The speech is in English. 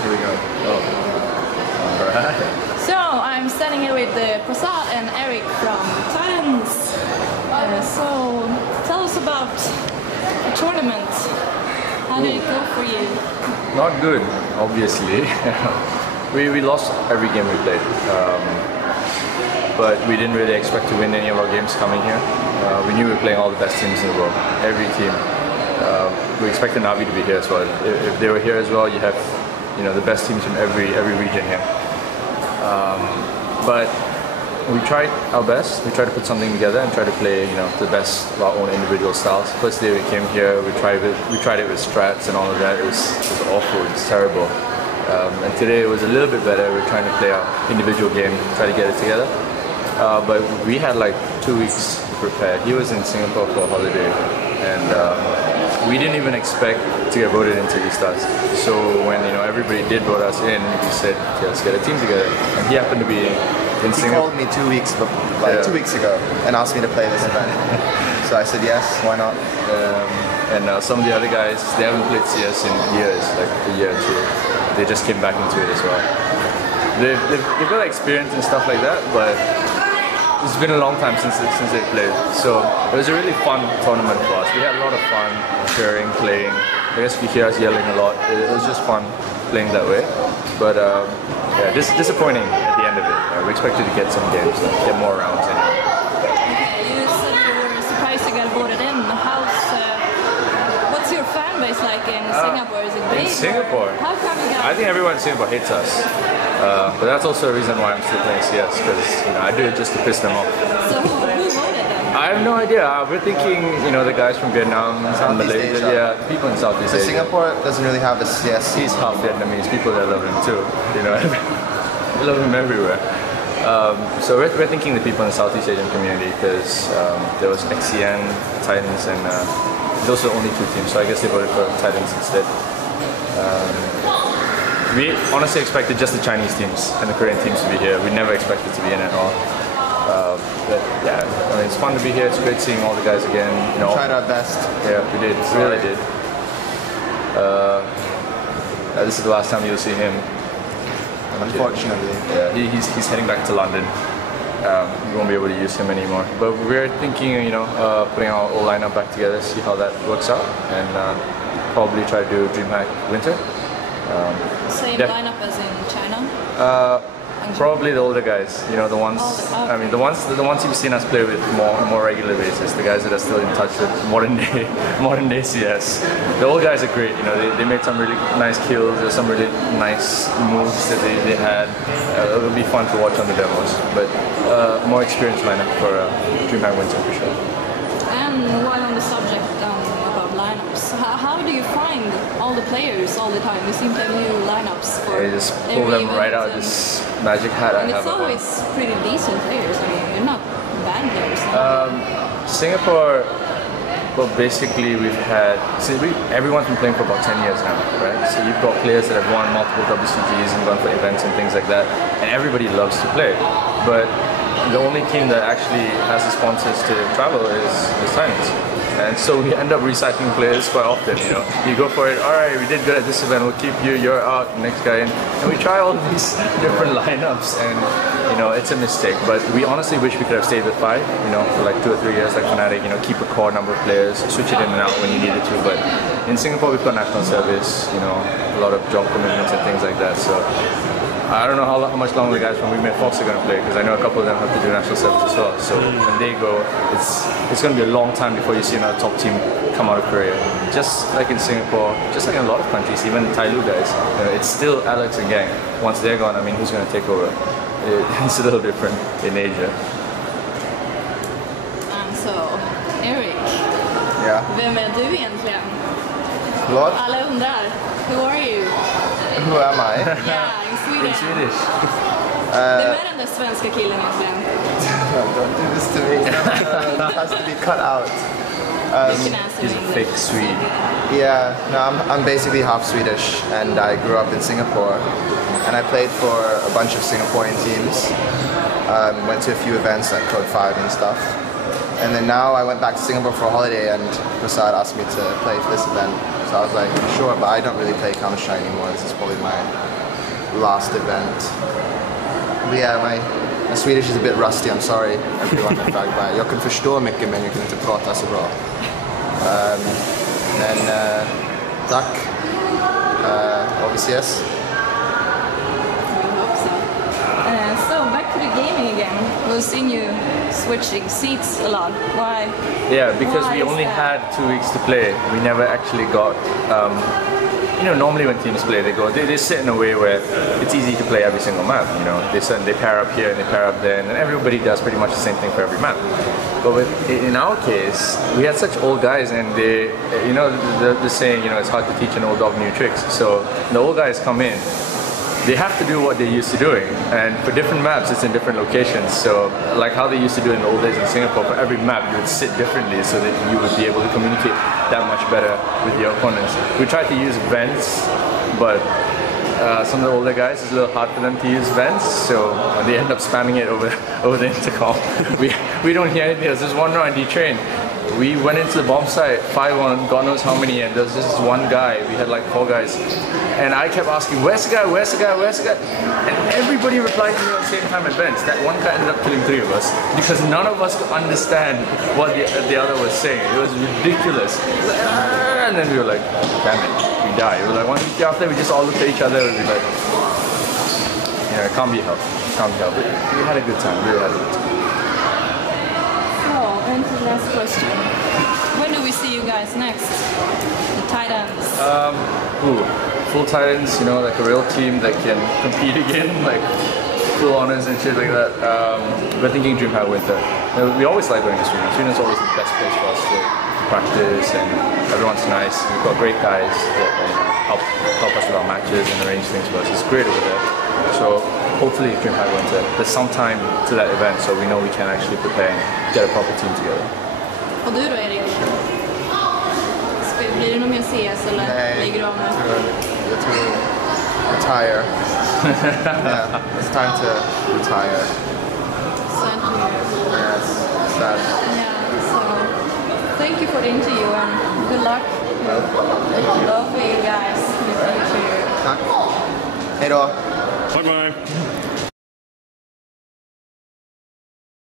Here we go. Oh. Alright. So I'm standing here with Prasad and Erik from TitaNs. So tell us about the tournament. How did it go for you? Not good, obviously. we lost every game we played. But we didn't really expect to win any of our games coming here. We knew we were playing all the best teams in the world, every team. We expected Navi to be here as well. If they were here as well, you have the best teams from every region here. But we tried our best. We tried to put something together and try to play the best of our own individual styles. First day we came here, we tried it with strats and all of that. It was awful. It was terrible. And today it was a little bit better. We're trying to play our individual game, try to get it together. But we had like 2 weeks to prepare. He was in Singapore for a holiday, and we didn't even expect to get voted into E-Stars. So when everybody did vote us in, we said, okay, let's get a team together. And he happened to be in Singapore. He called me 2 weeks, 2 weeks ago, and asked me to play this event. So I said yes, why not? And some of the other guys, they haven't played CS in years, like a year or two. They just came back into it as well. They've got experience and stuff like that, but it's been a long time since they played. So it was a really fun tournament for us. We had a lot of fun cheering, playing. I guess you hear us yelling a lot. It was just fun playing that way. But yeah, disappointing at the end of it. We expected to get some games, get more rounds in. You said you were surprised to get voted in. What's your fan base like in Singapore? Is it big? In Singapore? How come you got... I think everyone in Singapore hates us. But that's also a reason why I'm still playing CS, because I do it just to piss them off. So who voted then? I have no idea. We're thinking, the guys from Vietnam, Malaysia, yeah, people in Southeast Asia. Singapore doesn't really have a CS. He's half Vietnamese. People that love him too. They love him everywhere. So we're thinking the people in the Southeast Asian community, because there was XCN, TitaNs, and those are the only 2 teams. So I guess they voted for TitaNs instead. We honestly expected just the Chinese teams and the Korean teams to be here. We never expected to be in at all. But yeah, it's fun to be here. It's great seeing all the guys again. We tried our best. Yeah, we did. We really did. This is the last time you'll see him. Unfortunately. Yeah, he's heading back to London. We won't be able to use him anymore. But we're thinking, putting our old lineup back together, see how that works out, and probably try to do DreamHack Winter. Same lineup as in China? Probably the older guys, the ones. I mean, the ones you've seen us play with more regular basis. The guys that are still in touch with modern day CS. The old guys are great. They made some really nice kills. There's some really nice moves that they had. It'll be fun to watch on the demos. But more experienced lineup for DreamHack Winter for sure. And while on the subject about lineups, how do you find all the players all the time? You seem to have new lineups for I just pull them right out of this magic hat I have. It's always pretty decent players. I mean, you're not bad players. Singapore, well, basically we've had, everyone's been playing for about 10 years now, right? So you've got players that have won multiple WCGs and gone for events and things like that, and everybody loves to play. But the only team that actually has the sponsors to travel is TitaNs. And so we end up recycling players quite often, You go for it, alright, we did good at this event, we'll keep you, you're out, next guy in. And we try all these different lineups, and it's a mistake. But we honestly wish we could have stayed with 5, for like 2 or 3 years, like Fnatic, keep a core number of players, switch it in and out when you needed to. But in Singapore we've got national service, a lot of job commitments and things like that. So I don't know how much longer the guys from We Met Fox are going to play, because I know a couple of them have to do national service as well. So when they go, it's going to be a long time before you see another top team come out of Korea. Just like in Singapore, just like in a lot of countries, even the Thailand guys, it's still Alex and gang. Once they're gone, I mean, who's going to take over? It's a little different in Asia. And so, Erik. Yeah. Vem är du egentligen? What? Alla undrar. Who are you? Who am I? Yeah, in Sweden. In Swedish. Vem är den där svenska killen egentligen? Don't do this to me. It has to be cut out. He's a fake Swede. Yeah, no, I'm basically half Swedish, and I grew up in Singapore, and I played for a bunch of Singaporean teams. Went to a few events like Code 5 and stuff. And then now I went back to Singapore for a holiday, and Prasad asked me to play for this event. So I was like, sure, but I don't really play Counter-Strike anymore. This is probably my last event. But yeah, my Swedish is a bit rusty, I'm sorry everyone in Fragbite. Jag kan förstå mycket men jag kan inte prata så bra. Men tack. Och vi ses. So back to the gaming again. We've seen you switching seats a lot. Why? Yeah, because Why we is only that? had 2 weeks to play. We never actually got. You know, normally when teams play, they sit in a way where it's easy to play every single map. You know, they pair up here and they pair up there, and then everybody does pretty much the same thing for every map. But in our case, we had such old guys, and they, you know, the saying, you know, it's hard to teach an old dog new tricks. So the old guys come in. They have to do what they're used to doing, and for different maps it's in different locations. So like how they used to do it in the old days in Singapore, for every map you would sit differently so that you would be able to communicate that much better with your opponents. We tried to use vents, but some of the older guys, it's a little hard for them to use vents, so they end up spamming it over the intercom. we don't hear anything. There's this one round D-Train. We went into the bomb site, 5-1, God knows how many, and there's just one guy. We had like 4 guys. And I kept asking, where's the guy, where's the guy, where's the guy? And everybody replied to me at the same time at vents. That one guy ended up killing 3 of us because none of us could understand what the other was saying. It was ridiculous. And then we were like, damn it, we died. It was like 1 week after, we just all looked at each other and we were like, yeah, it can't be helped. It can't be helped. But we had a good time, we really had a good time. And the last question. When do we see you guys next? The TitaNs. Full TitaNs, you know, like a real team that can compete again, like full honors and shit like that. We're thinking DreamHack Winter. You know, we always like going to Sweden. Sweden's always the best place for us to practice, and everyone's nice. We've got great guys that help us with our matches and arrange things for us. It's great over there. So hopefully DreamHack Winter. There's some time to that event, so we know we can actually prepare and get a proper team together. Och du då, Erik? Blir det någon mer CS eller lägger du av nu? Jag tror retire. Yeah, it's time to retire. Sad to hear. Yes, sad. Yeah, so thank you for the interview and good luck. Love for you guys in the future. Tack. Hej då. Bye bye.